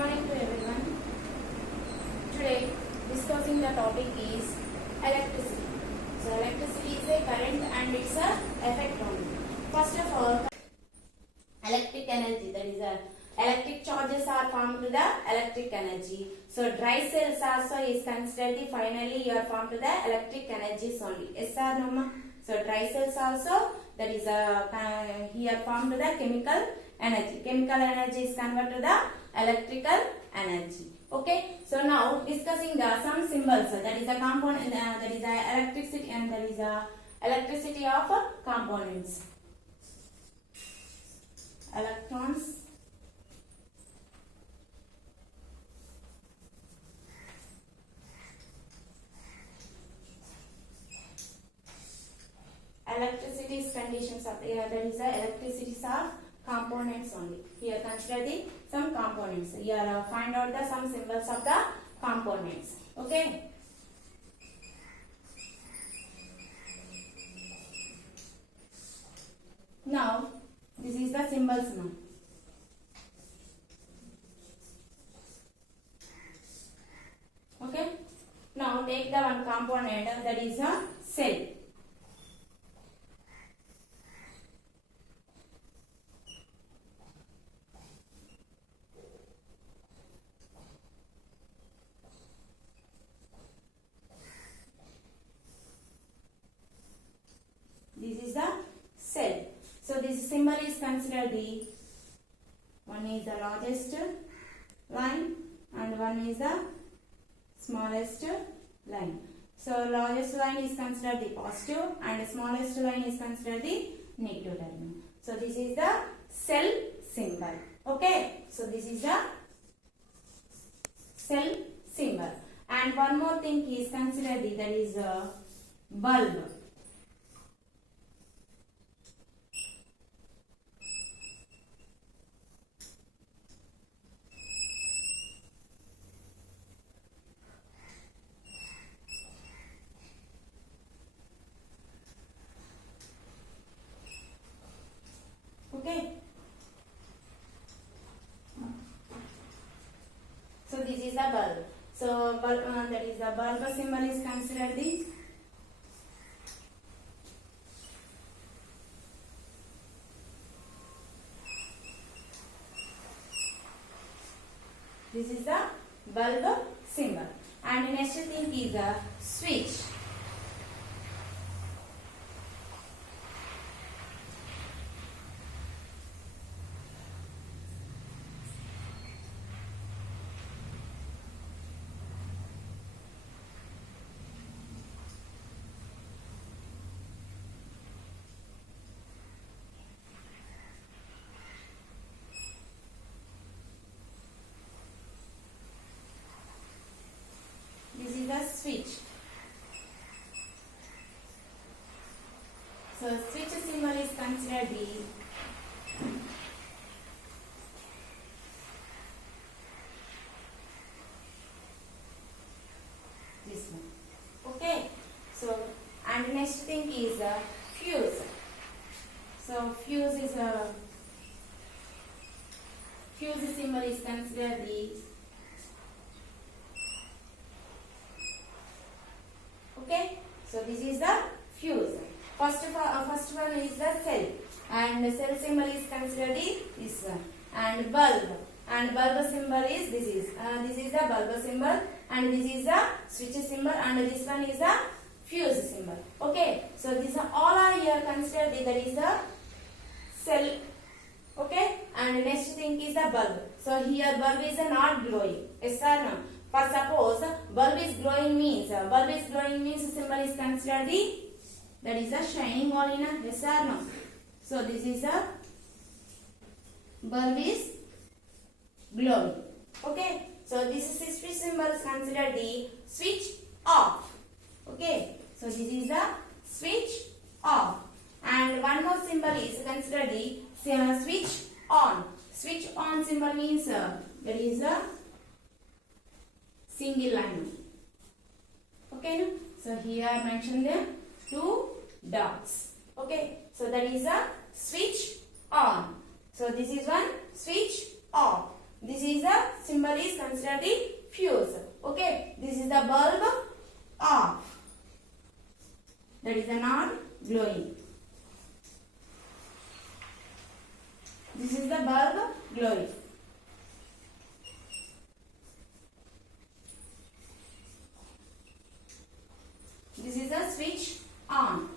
morning to everyone. Today discussing the topic is electricity. So electricity is a current and it's a effect on it. First of all, electric energy, that is electric charges are formed to the electric energy. So dry cells also is considered the finally you are formed to the electric energies only. Yes or no ma? So dry cells also, that is here formed to the chemical energy. Chemical energy is converted to the electrical energy. Okay. So now discussing some symbols. That is a component. That is a electricity and that is a electricity of components. Electrons. Electricity's conditions of that is the electricities of components only. Here consider the some components. Here find out the some symbols of the components. Okay. Now this is the symbols now. Okay. Now take the one component that is a cell. This is the cell. So this symbol is considered the one is the largest line and one is the smallest line. So largest line is considered the positive and smallest line is considered the negative terminal. So this is the cell symbol. Okay. So this is the cell symbol. And one more thing is considered the that is a bulb. Okay. So this is the bulb. So bulb, that is the bulb symbol is considered the this is the bulb symbol. And next thing is the switch. This is the switch. So switch symbol is considered the this one. Okay. So and next thing is a fuse. So fuse is a fuse symbol is considered the okay. So this is the fuse. First one is the cell, and the cell symbol is considered this one. And bulb symbol is this is the bulb symbol, and this is the switch symbol, and this one is the fuse symbol. Okay. So these are all are here considered that is the cell. Okay. And next thing is the bulb. So here bulb is not glowing. Yes or no? For suppose bulb is glowing means symbol is considered the that is a shining all in a yes or no. So this is a bulb is glowing. Okay. So this is switch symbol is considered the switch off. Okay. So this is the switch off. And one more symbol is considered the switch on. Switch on symbol means there is a single line. Okay. So here I mentioned them two dots. Okay. So that is a switch on. So this is one switch off. This is the symbol is considered the fuse. Okay, this is the bulb off. That is the not glowing. This is the bulb glowing. This is the switch on.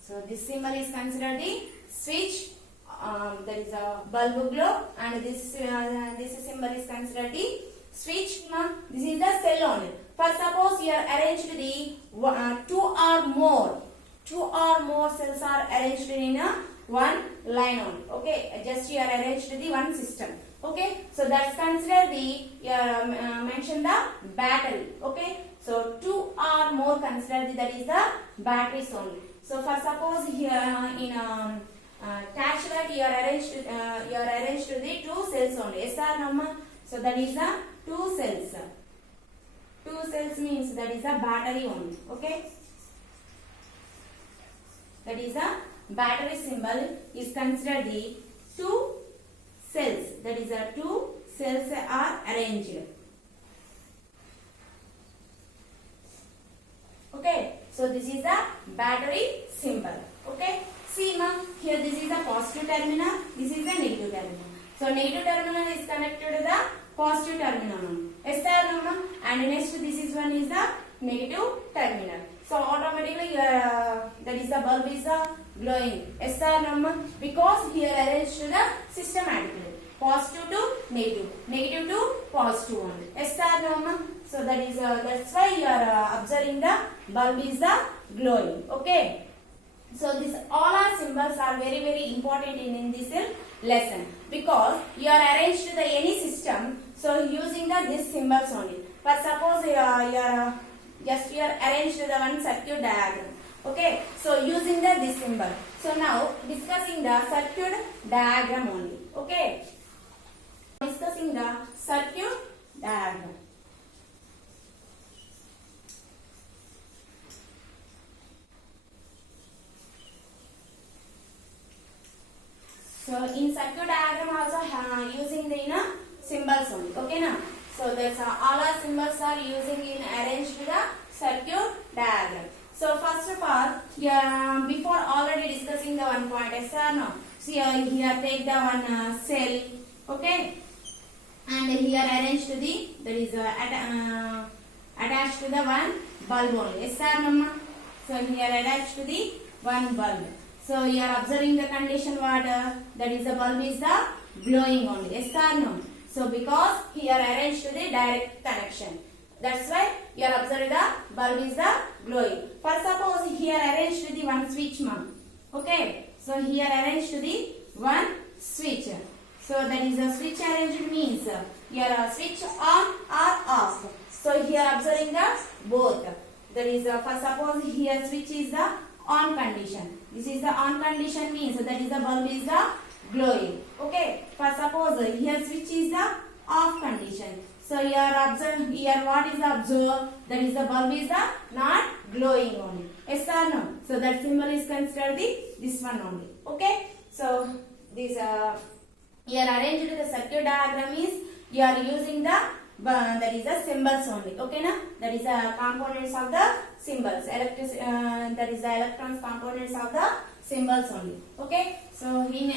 So this symbol is considered the switch. That is a bulb glow, and this symbol is considered the switch. This is the cell only. For suppose you are arranged the two or more cells are arranged in a one line only. Okay, just you are arranged the one system. Okay, so that's considered the mention the battery. Okay, so two or more considered that is the batteries only. So for suppose here in torchlight you are arranged the two cells only. Yes or no, ma? So that is the two cells. Two cells means that is the battery only. Okay, that is the battery symbol is considered the two cells. That is the two cells are arranged. Okay, so this is the battery symbol. Okay, see ma, here this is the positive terminal, this is the negative terminal. So negative terminal is connected to the positive terminal. Yes or no, and next this is one is the negative terminal. So automatically that is the bulb is glowing. Yes or no, because here arranged to the systematically. Positive to negative, negative to positive only. Yes or no, so that is that's why you are observing the bulb is glowing. Okay. So these all our symbols are very important in this lesson, because you are arranged to the any system. So using this symbols only. For suppose you are arranged to the one circuit diagram. Okay. So using this symbol. So now discussing the circuit diagram only. Okay. Discussing the circuit diagram. So in circuit diagram also using the symbols only. Okay na? So that's all our symbols are using in arranged the circuit diagram. So first of all, before already discussing the one point, yes or no? So here take the one cell. Okay. And here arranged to the, that is attached to the one bulb only. Yes or no? So here attached to the one bulb. So you are observing the condition what that is the bulb is the glowing only. Yes or no? So because here arranged to the direct connection. That's why you are observing the bulb is the glowing. For suppose here arranged to the one switch ma'am. Okay. So here arranged to the one switch. So that is a switch arranged means your switch on or off. So here observing the both. That is for suppose here switch is the on condition. This is the on condition means that is the bulb is the glowing. Okay. For suppose here switch is the off condition. So here observe here what is observed, that is the bulb is the not glowing only. Yes or no? So that symbol is considered this one only. Okay. So this here arranged the circuit diagram is you are using the that is the symbols only. Okay na? That is the components of the symbols. That is the electrons components of the symbols only. Okay. So in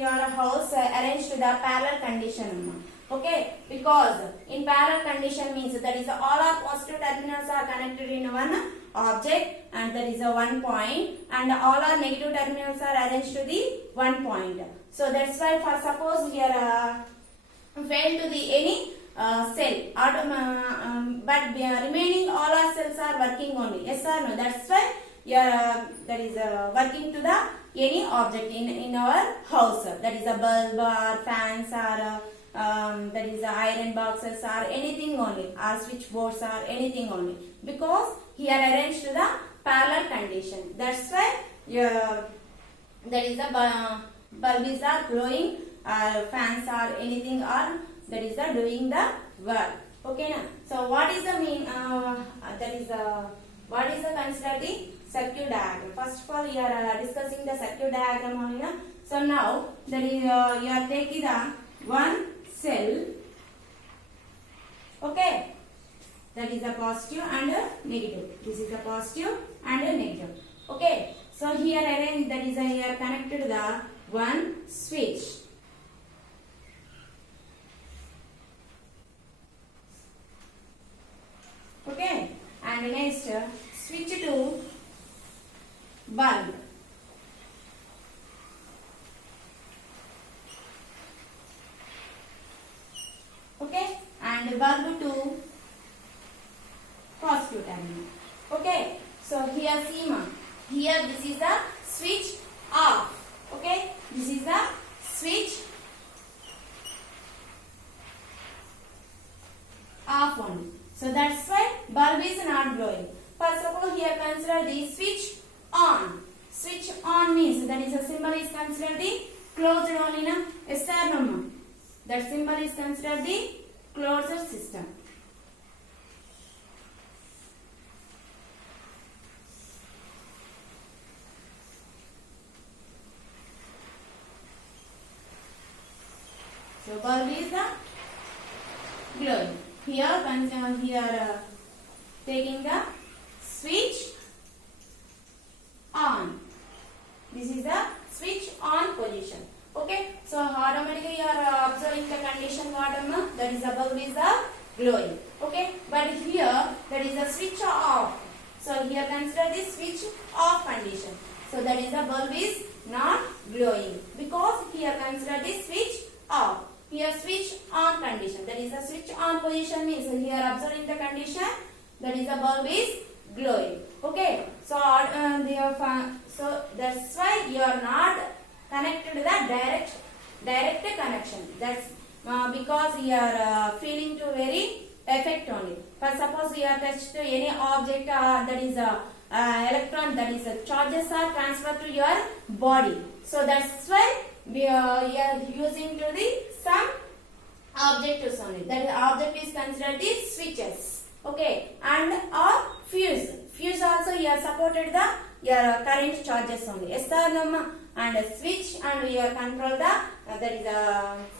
your house arranged to the parallel condition. Okay, because in parallel condition means that is all our positive terminals are connected in one object, and that is a one point, and all our negative terminals are arranged to the one point. So that's why for suppose here fail to the any cell, but remaining all our cells are working only. Yes or no? That's why that is working to the any object in our house. That is a bulb or fans or that is the iron boxes or anything only, or switchboards or anything only, because here arranged to the parallel condition. That's why that is the bulbs are glowing, or fans or anything, or that is the doing the work. Okay na? So what is the mean? That is what is the considered the circuit diagram. First of all, we are discussing the circuit diagram only. Na? So now that is you are taking the one cell. Okay, that is a positive and a negative. This is a positive and a negative. Okay, so here arrange, that is here connected the one switch. Okay, and next switch to bulb. Okay, and bulb to positive terminal. Okay, so here see ma, here this is the switch off. Okay, this is the switch off only. So that's why bulb is not glowing. First of all, here consider the switch on. Switch on means that is a symbol is considered the closed only na. Yes or no? That symbol is considered the closed system. So bulb is the glowing. Here taking the switch on. This is the switch on position. Okay, so automatically you are observing the condition what that is the bulb is the glowing. Okay, but here that is the switch off. So here consider the switch off condition. So that is the bulb is not glowing because here consider the switch off. Here switch on condition, that is the switch on position means here observing the condition, that is the bulb is glowing. Okay, so so that's why you are not connected to the direct connection. That's because you are feeling to very effect only. For suppose you are touched to any object that is electron, that is charges are transferred to your body. So that's why we are using to the some objectives only. That object is considered the switches. Okay, and or fuse. Fuse also you are supported the your current charges only. Yes or no? And a switch and you are control the that is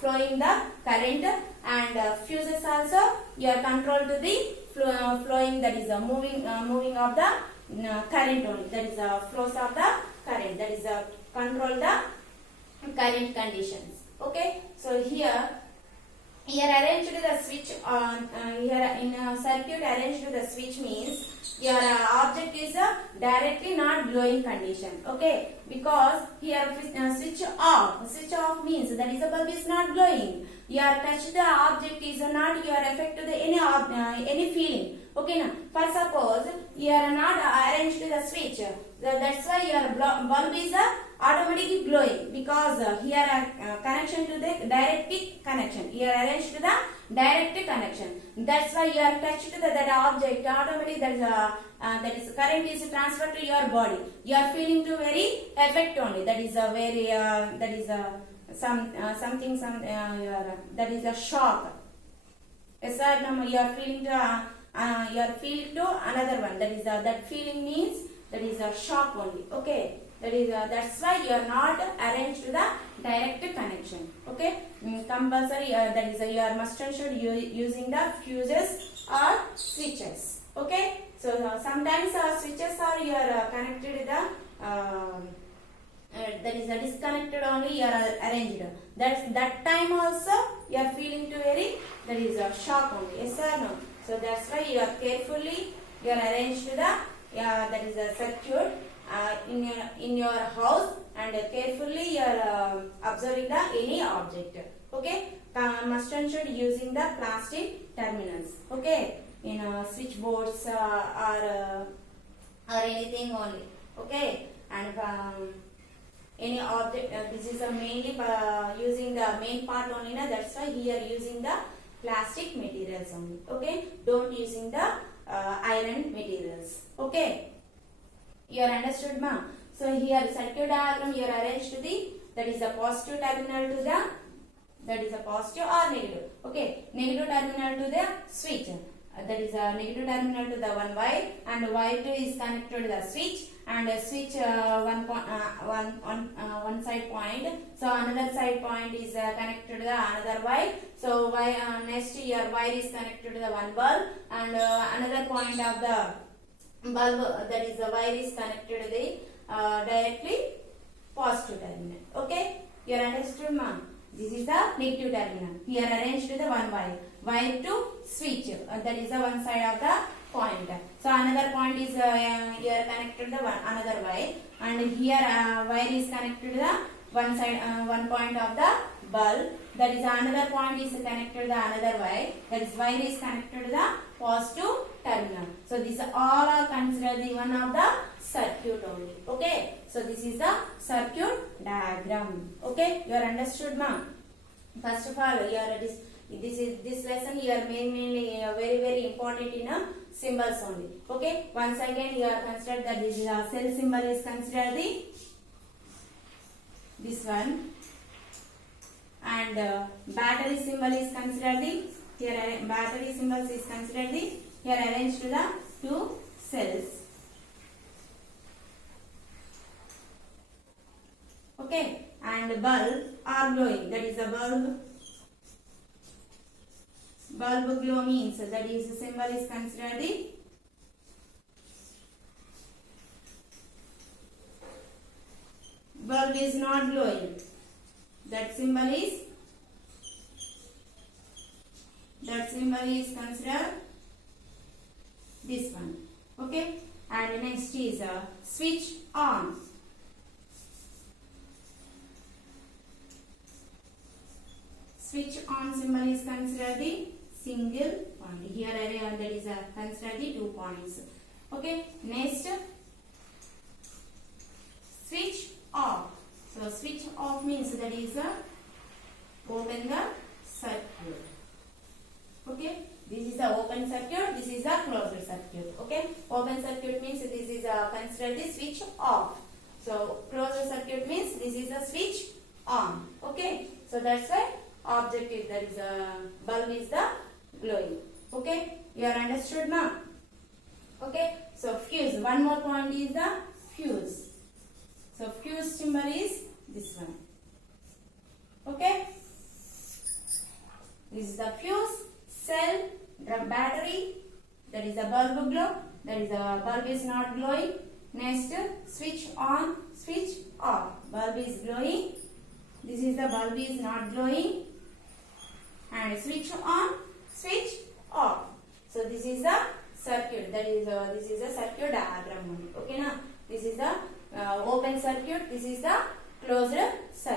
flowing the current, and fuses also you are control to the flowing, that is moving of the current only. That is flows of the current, that is control the current conditions. Okay, so here arranged the switch on here in a circuit arranged the switch means your object is directly not glowing condition. Okay, because here switch off means that is the bulb is not glowing. Your touch the object is not your effect to the any feeling. Okay, now for suppose you are not arranged the switch, that's why your bulb is automatically glowing because here connection to the direct connection. Here arranged the direct connection. That's why you are touched to that object automatically. That is current is transferred to your body. You are feeling to very effect only. That is a very that is something that is a shock. Yes or no? You are feeling to another one. That is that feeling means that is a shock only. Okay. That is that's why you are not arranged to the direct connection. Okay, compulsory that is you are must and should using the fuses or switches. Okay, so sometimes switches are you are connected to the that is disconnected only you are arranged. That time also you are feeling to very that is a shock only. Yes or no? So that's why you are carefully you are arranged to the that is a circuit. In your house, and carefully you are observing the any object. Okay, must and should using the plastic terminals. Okay, in switchboards or anything only. Okay, and any object. This is mainly using the main part only. That's why here using the plastic materials only. Okay, don't using the iron materials. Okay. You are understood, ma? So here circuit diagram you are arranged to the that is a positive terminal to the that is a positive or negative. Okay, negative terminal to the switch. That is a negative terminal to the one wire, and wire 2 is connected to the switch, and switch one side point. So another side point is connected to the another wire. So next your wire is connected to the one bulb, and another point of the bulb, that is the wire, is connected to the directly positive terminal. Okay, you understood, ma'am? This is the negative terminal. Here arranged to the one wire to switch. That is the one side of the point. So another point is here connected to the another wire, and here wire is connected to the one side, one point of the bulb. That is another point is connected to the another wire. That is wire is connected to the positive terminal. So these all are considered the one of the circuit only. Okay. So this is the circuit diagram. Okay. You are understood, ma'am? First of all, this lesson you are mainly very important in symbols only. Okay. Once again, you are considered that this is a cell symbol is considered this one, and battery symbol is considered here. Battery symbols is considered here arranged to the two cells. Okay, and bulb are glowing. That is a bulb. Bulb glow means that is the symbol is considered bulb is not glowing. That symbol is considered this one. Okay, and next is switch on. Switch on symbol is considered the single point. Here that is considered the 2 points. Okay, next switch off. So switch off means that is open the circuit. Okay, this is the open circuit, this is the closed circuit. Okay, open circuit means this is considered the switch off. So closed circuit means this is a switch on. Okay, so that's why object is, that is bulb is the glowing. Okay, you are understood now? Okay, so fuse, one more point is the fuse. So fuse symbol is this one. Okay, this is the fuse, cell, the battery, that is the bulb glow, that is the bulb is not glowing. Next, switch on, switch off. Bulb is glowing, this is the bulb is not glowing, and switch on, switch off. So this is the circuit, that is this is the circuit diagram only. Okay, now this is the open circuit, this is the closed circuit.